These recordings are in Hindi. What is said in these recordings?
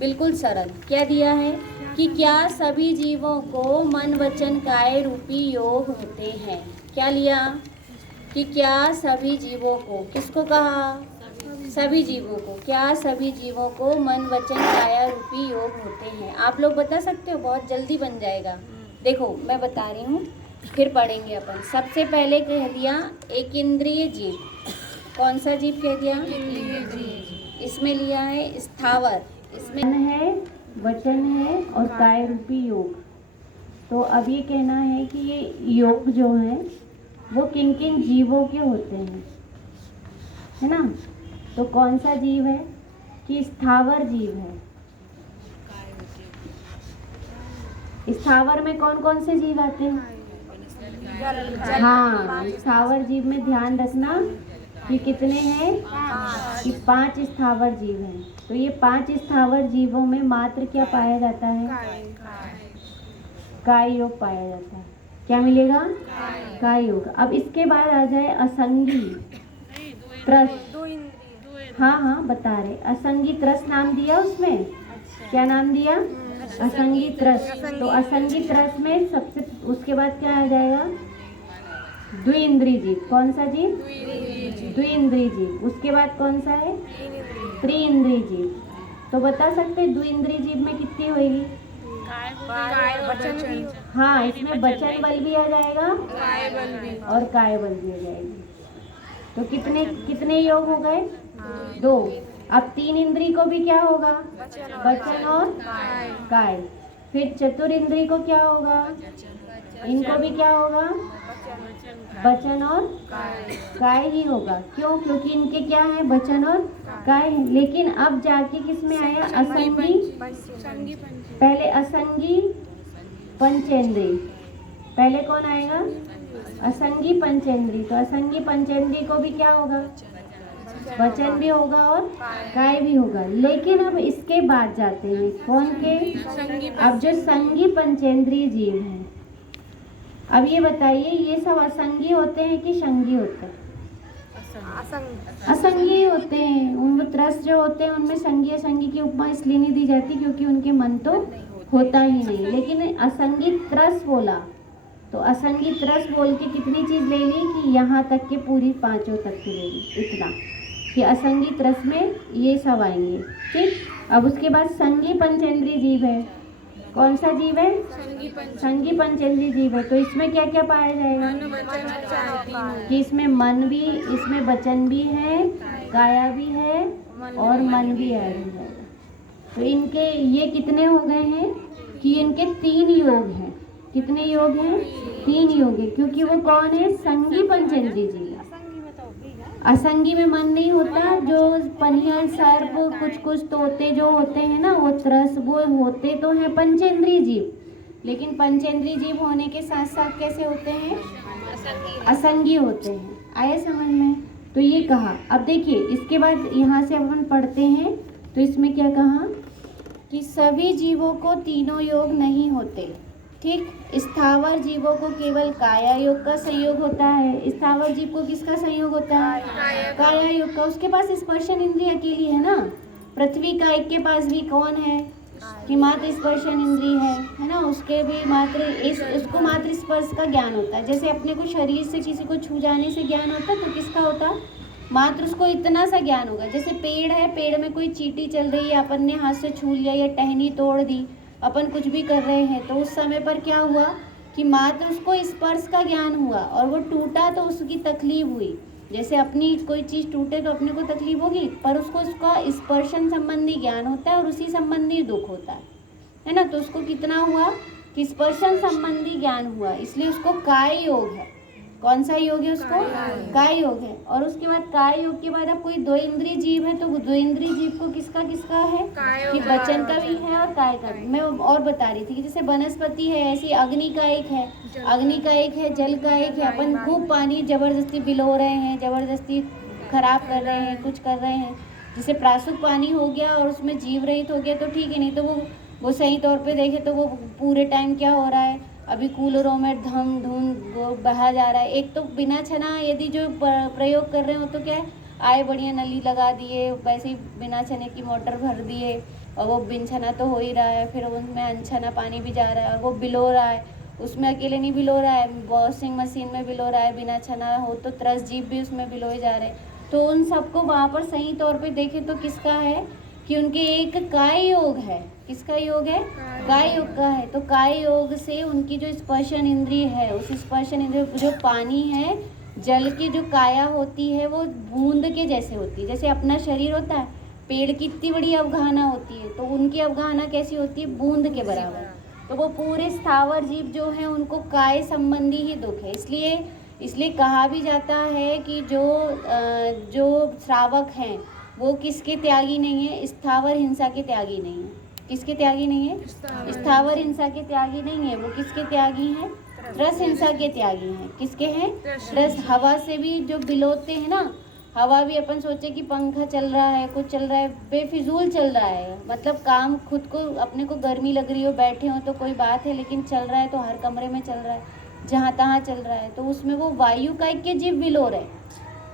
बिल्कुल सरल। क्या दिया है कि क्या सभी जीवों को मन वचन काय रूपी योग होते हैं। क्या लिया कि क्या सभी जीवों को, किसको कहा, सभी जीवों को, क्या सभी जीवों को मन वचन काया रूपी योग होते हैं। आप लोग बता सकते हो, बहुत जल्दी बन जाएगा। देखो मैं बता रही हूँ, फिर पढ़ेंगे अपन। सबसे पहले कह दिया एक इंद्रिय जीव। कौन सा जीव कह दिया, इसमें लिया है स्थावर, इसमें है वचन है और काय रूपी योग। तो अब ये कहना है कि ये योग जो है वो किन किन जीवों के होते हैं, है ना। तो कौन सा जीव है कि स्थावर जीव है। स्थावर में कौन कौन से जीव आते हैं। हाँ, स्थावर जीव में ध्यान रखना कि कितने हैं, कि 5 स्थावर जीव हैं। तो ये 5 स्थावर जीवों में मात्र क्या पाया जाता है, काय योग पाया जाता है। क्या मिलेगा, काय योग। अब इसके बाद आ जाए असंगी त्रस। हाँ बता रहे, असंगी त्रस नाम दिया उसमें। क्या नाम दिया, असंगी त्रस। तो असंगी त्रस में सबसे उसके बाद क्या आ जाएगा, द्विइंद्रिय जीव। कौन सा जीव, द्विइंद्रिय जीव। उसके बाद कौन सा है, त्रिइंद्रिय जीव। तो बता सकते द्विइंद्रिय जीव में कितनी होगी। हाँ, इसमें वचन बल भी आ जाएगा और काय बल भी आ जाएगी। तो कितने कितने योग हो गए, 2। अब 3 इंद्रिय को भी क्या होगा, वचन और काय। फिर चतुर इंद्रिय को क्या होगा, इनको भी क्या होगा, वचन और काय ही होगा। क्यों, क्योंकि इनके क्या है, वचन और काय है। लेकिन अब जाके किस में आया, असंगी। पहले असंगी पंचेंद्रिय, पहले कौन आएगा, असंगी पंचेंद्रिय। तो असंगी पंचेंद्रिय को भी क्या होगा, वचन भी होगा और काय भी होगा। लेकिन अब इसके बाद जाते हैं कौन के, अब जो संगी पंचेंद्रिय जीव हैं। अब ये बताइए, ये सब असंगी होते हैं कि संगी होते हैं, असंगी होते हैं। उन त्रस जो होते हैं उनमें संगी असंगी की उपमा इसलिए नहीं दी जाती क्योंकि उनके मन तो होता ही नहीं। लेकिन असंगी त्रस बोला तो असंगी त्रस बोल के कितनी चीज ले ली, कि यहाँ तक के पूरी 5 तक की ले ली, इतना कि असंगी त्रस में ये सब आएंगे। ठीक, अब उसके बाद संगी पंचेंद्रिय जीव है। कौन सा जीव है, संगी पंचेंद्रिय जीव है। तो इसमें क्या क्या पाया जाएगा, कि इसमें मन भी, इसमें वचन भी है, काया भी है और मन भी ऐड हो जाएगा। तो इनके ये कितने हो गए हैं, कि इनके 3 योग हैं। कितने योग हैं, 3 योग है। क्योंकि वो कौन है, संगी पंचेंद्रिय जीव। असंगी में मन नहीं होता, जो पनियल सर्प कुछ कुछ तोते जो होते हैं ना, वो त्रस वो होते तो हैं पंचेंद्रिय जीव। लेकिन पंचेंद्रिय जीव होने के साथ साथ कैसे होते हैं, असंगी होते हैं। आए समझ में। तो ये कहा। अब देखिए इसके बाद यहाँ से अपन पढ़ते हैं। तो इसमें क्या कहा, कि सभी जीवों को तीनों योग नहीं होते। ठीक, स्थावर जीवों को केवल काया योग का संयोग होता है। स्थावर जीव को किसका संयोग होता है, काया योग का। उसके पास स्पर्शन इंद्रिय अकेली है ना। पृथ्वी का एक के पास भी कौन है, कि मात्र स्पर्शन इंद्रिय है ना। उसके भी मात्र उसको मात्र स्पर्श का ज्ञान होता है। जैसे अपने को शरीर से किसी को छू जाने से ज्ञान होता है, तो किसका होता, मात्र उसको इतना सा ज्ञान होगा। जैसे पेड़ है, पेड़ में कोई चींटी चल रही है, अपन ने हाथ से छू लिया या टहनी तोड़ दी, अपन कुछ भी कर रहे हैं, तो उस समय पर क्या हुआ, कि मात्र उसको स्पर्श का ज्ञान हुआ और वो टूटा तो उसकी तकलीफ हुई। जैसे अपनी कोई चीज़ टूटे तो अपने को तकलीफ होगी, पर उसको उसका स्पर्शन संबंधी ज्ञान होता है और उसी संबंधी दुख होता है ना। तो उसको कितना हुआ, कि स्पर्शन संबंधी ज्ञान हुआ, इसलिए उसको काय योग है। कौन सा योग है, उसको काय योग है। और उसके बाद काय योग के बाद अब कोई 2 इंद्रिय जीव है, तो 2 इंद्रिय जीव को किसका किसका है, कि वचन का भी है और काय का भी। मैं और बता रही थी कि जैसे वनस्पति है, ऐसी अग्नि का एक है, अग्नि का एक है, जल का एक है। अपन खूब पानी जबरदस्ती बिलो रहे हैं, जबरदस्ती खराब कर रहे हैं, कुछ कर रहे हैं। जैसे प्रासुक पानी हो गया और उसमें जीव रहित हो गया तो ठीक है, नहीं तो वो सही तौर पे देखे तो वो पूरे टाइम क्या हो रहा है, अभी कूलरों में धम धुम बहा जा रहा है। एक तो बिना छना यदि जो प्रयोग कर रहे हो तो क्या है, आए बढ़िया नली लगा दिए, वैसे ही बिना छने की मोटर भर दिए, और वो बिनछना तो हो ही रहा है, फिर उसमें अनछना पानी भी जा रहा है और वो बिलो रहा है, उसमें अकेले नहीं बिलो रहा है, वॉशिंग मशीन में बिलो रहा है, बिना छना हो तो 10 जीव भी उसमें बिलोए जा रहे हैं। तो उन सबको वहाँ पर सही तौर पे देखें तो किसका है कि उनके एक काय योग है। किसका योग है? काय योग का है। तो काय योग से उनकी जो स्पर्शन इंद्रिय है, उस स्पर्शन इंद्रिय जो पानी है, जल की जो काया होती है वो बूंद के जैसे होती है। जैसे अपना शरीर होता है, पेड़ की इतनी बड़ी अवगाहना होती है, तो उनकी अवगाहना कैसी होती है? बूंद के बराबर। तो वो पूरे स्थावर जीव जो हैं उनको काय संबंधी ही दुख है। इसलिए कहा भी जाता है कि जो श्रावक हैं वो किसके त्यागी नहीं है? स्थावर हिंसा के त्यागी नहीं है। किसके त्यागी नहीं है? स्थावर हिंसा के त्यागी नहीं है। वो किसके त्यागी हैं? रस हिंसा के त्यागी हैं। किसके हैं? रस। हवा से भी जो बिलोते हैं ना, हवा भी अपन सोचे कि पंखा चल रहा है, कुछ चल रहा है, बेफिजूल चल रहा है, मतलब काम खुद को, अपने को गर्मी लग रही हो, बैठे हो तो कोई बात है, लेकिन चल रहा है तो हर कमरे में चल रहा है, जहाँ तहाँ चल रहा है, तो उसमें वो वायु का के जीव बिलो रहे।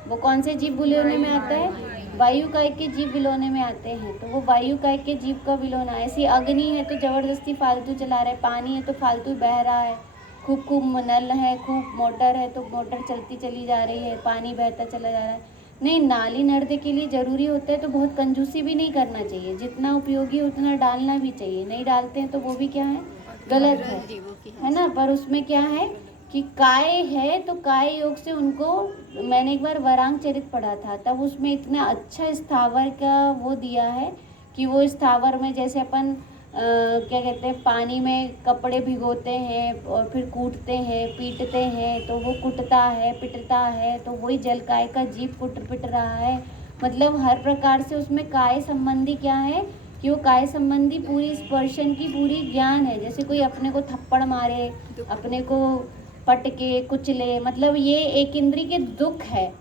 वो कौन से जीव बिलोने में आता है? वायु काय के जीव बिलोने में आते हैं। तो वो वायु काय के जीव का बिलोना। ऐसी अग्नि है तो जबरदस्ती फालतू चला रहा है, पानी है तो फालतू बह रहा है, खूब नल है, खूब मोटर है तो मोटर चलती चली जा रही है, पानी बहता चला जा रहा है। नहीं, नाली नर्दे के लिए ज़रूरी होता है तो बहुत कंजूसी भी नहीं करना चाहिए, जितना उपयोगी उतना डालना भी चाहिए। नहीं डालते हैं तो वो भी क्या है? गलत है ना। पर उसमें क्या है कि काय है तो काय योग से उनको, मैंने एक बार वरांग चरित पढ़ा था, तब उसमें इतना अच्छा स्थावर का वो दिया है कि वो स्थावर में जैसे अपन क्या कहते हैं, पानी में कपड़े भिगोते हैं और फिर कूटते हैं, पीटते हैं, तो वो कुटता है, पिटता है, तो वही जल काय का जीव कुट पिट रहा है। मतलब हर प्रकार से उसमें काय संबंधी क्या है कि वो काय संबंधी पूरी स्पर्शन की पूरी ज्ञान है। जैसे कोई अपने को थप्पड़ मारे, अपने को पटके कुचले, मतलब ये एक इंद्री के दुख है।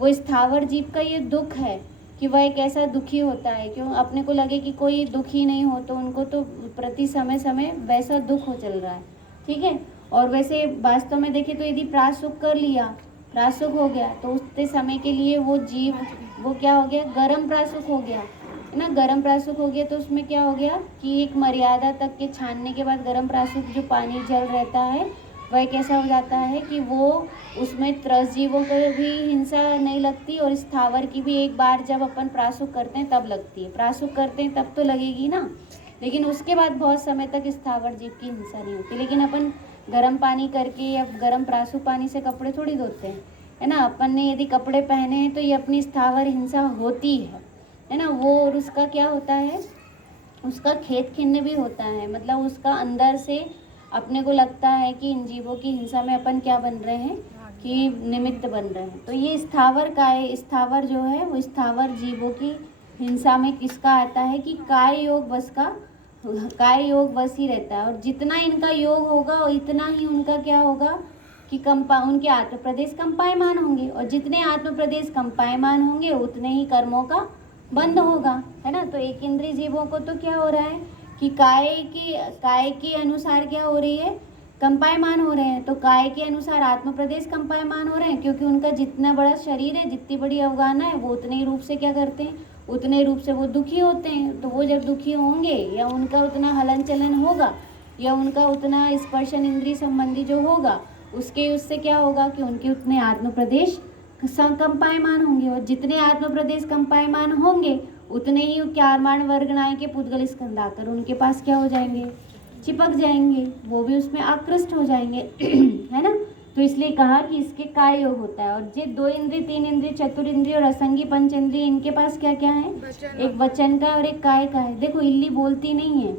वो स्थावर जीव का ये दुख है कि वह एक ऐसा दुखी होता है। क्यों? अपने को लगे कि कोई दुखी नहीं हो तो उनको तो प्रति समय वैसा दुख हो चल रहा है। ठीक है। और वैसे वास्तव में देखें तो यदि प्रासुख कर लिया, प्रासुख हो गया, तो उतने समय के लिए वो जीव वो क्या हो गया? गर्म प्रासुख हो गया, है ना। गर्म प्रासुख हो गया तो उसमें क्या हो गया कि एक मर्यादा तक के छानने के बाद गर्म प्रासुख जो पानी जल रहता है वह कैसा हो जाता है कि वो उसमें त्रस जीवों को भी हिंसा नहीं लगती, और स्थावर की भी एक बार जब अपन प्रासुख करते हैं तब लगती है। प्रासुख करते हैं तब तो लगेगी ना, लेकिन उसके बाद बहुत समय तक स्थावर जीव की हिंसा नहीं होती। लेकिन अपन गर्म पानी करके या गर्म प्रासुख पानी से कपड़े थोड़ी धोते हैं, है ना। अपन ने यदि कपड़े पहने हैं तो ये अपनी स्थावर हिंसा होती है ना। वो और उसका क्या होता है, उसका खेत खिन्न भी होता है, मतलब उसका अंदर से अपने को लगता है कि इन जीवों की हिंसा में अपन क्या बन रहे हैं कि निमित्त बन रहे हैं। तो ये स्थावर काय, स्थावर जो है वो स्थावर जीवों की हिंसा में किसका आता है कि काय योग बस का, काय योग बस ही रहता है। और जितना इनका योग होगा और इतना ही उनका क्या होगा कि उनके आत्म प्रदेश कंपायमान होंगे, और जितने आत्म प्रदेश कंपायमान होंगे उतने ही कर्मों का बंद होगा, है ना। तो एक इंद्रिय जीवों को तो क्या हो रहा है कि काय के अनुसार क्या हो रही है? कंपायमान हो रहे हैं। तो काय के अनुसार आत्म प्रदेश कंपायमान हो रहे हैं, क्योंकि उनका जितना बड़ा शरीर है, जितनी बड़ी अवगाहना है, वो उतने ही रूप से क्या करते हैं? उतने रूप से वो दुखी होते हैं। तो वो जब दुखी होंगे या उनका उतना हलन चलन होगा या उनका उतना स्पर्शन इंद्रिय संबंधी जो होगा, उससे क्या होगा कि उनके उतने आत्म प्रदेश कंपायमान होंगे, और जितने आत्म प्रदेश कंपायमान होंगे उतने ही क्यारमान वर्गनाएं के पुद्गल स्कंद आकर उनके पास क्या हो जाएंगे? चिपक जाएंगे, वो भी उसमें आकृष्ट हो जाएंगे है ना। तो इसलिए कहा कि इसके काय योग होता है। और जे 2 इंद्रिय, 3 इंद्रिय, चतुर इंद्रिय और असंगी पंच इंद्रिय, इनके पास क्या क्या है? एक वचन का और एक काय का है। देखो इल्ली बोलती नहीं है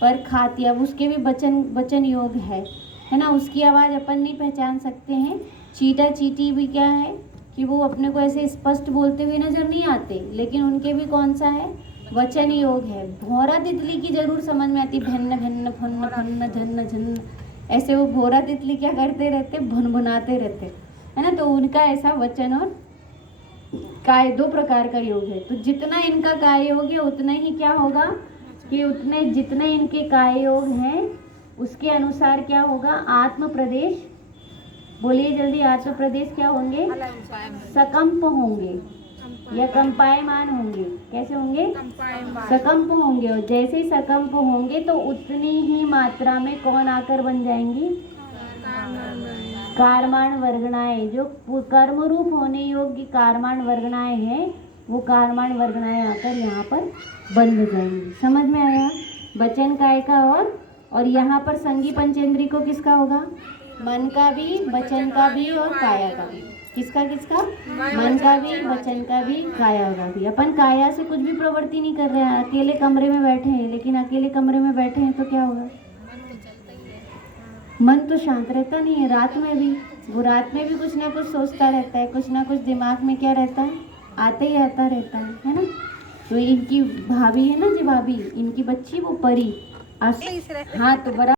पर खाती, अब उसके भी वचन योग है ना। उसकी आवाज़ अपन नहीं पहचान सकते हैं। चीटा चीटी भी क्या है कि वो अपने को ऐसे स्पष्ट बोलते हुए नजर नहीं आते, लेकिन उनके भी कौन सा है? वचन योग है। भौरा तितली की जरूर समझ में आती, भिन्न भिन्न फन्न फन्न झन्न झन्न, ऐसे वो भौरा तितली क्या करते रहते? भुनभुनाते रहते, है ना। तो उनका ऐसा वचन और काय 2 प्रकार का योग है। तो जितना इनका काय योग है उतना ही क्या होगा कि उतने जितने इनके काय योग हैं उसके अनुसार क्या होगा? आत्म प्रदेश, बोलिए जल्दी, आत्म प्रदेश क्या होंगे? सकंप होंगे, या कंपायमान होंगे? कैसे होंगे? सकंप होंगे। और जैसे ही सकंप होंगे तो उतनी ही मात्रा में कौन आकर बन जाएंगी? कारमान वर्गणाएं। जो कर्म रूप होने योग्य कारमान वर्गणाएं हैं वो कारमान वर्गणाएं आकर यहाँ पर बंध जाएंगी। समझ में आया? वचन काय का और यहाँ पर संगी पंचेंद्री को किसका होगा? मन का भी, वचन का भी और काया का भी। किसका किसका? मन का भी, वचन का भी, काया का भी। अपन काया से कुछ भी प्रवृत्ति नहीं कर रहे हैं, अकेले कमरे में बैठे हैं, लेकिन अकेले कमरे में बैठे हैं तो क्या होगा? मन तो शांत रहता नहीं है। रात में भी वो रात में भी कुछ ना कुछ सोचता रहता है, कुछ ना कुछ दिमाग में क्या रहता है? आते ही आता रहता है ना? तो इनकी भाभी है ना, जी भाभी, इनकी बच्ची वो परी। हाँ तो बड़ा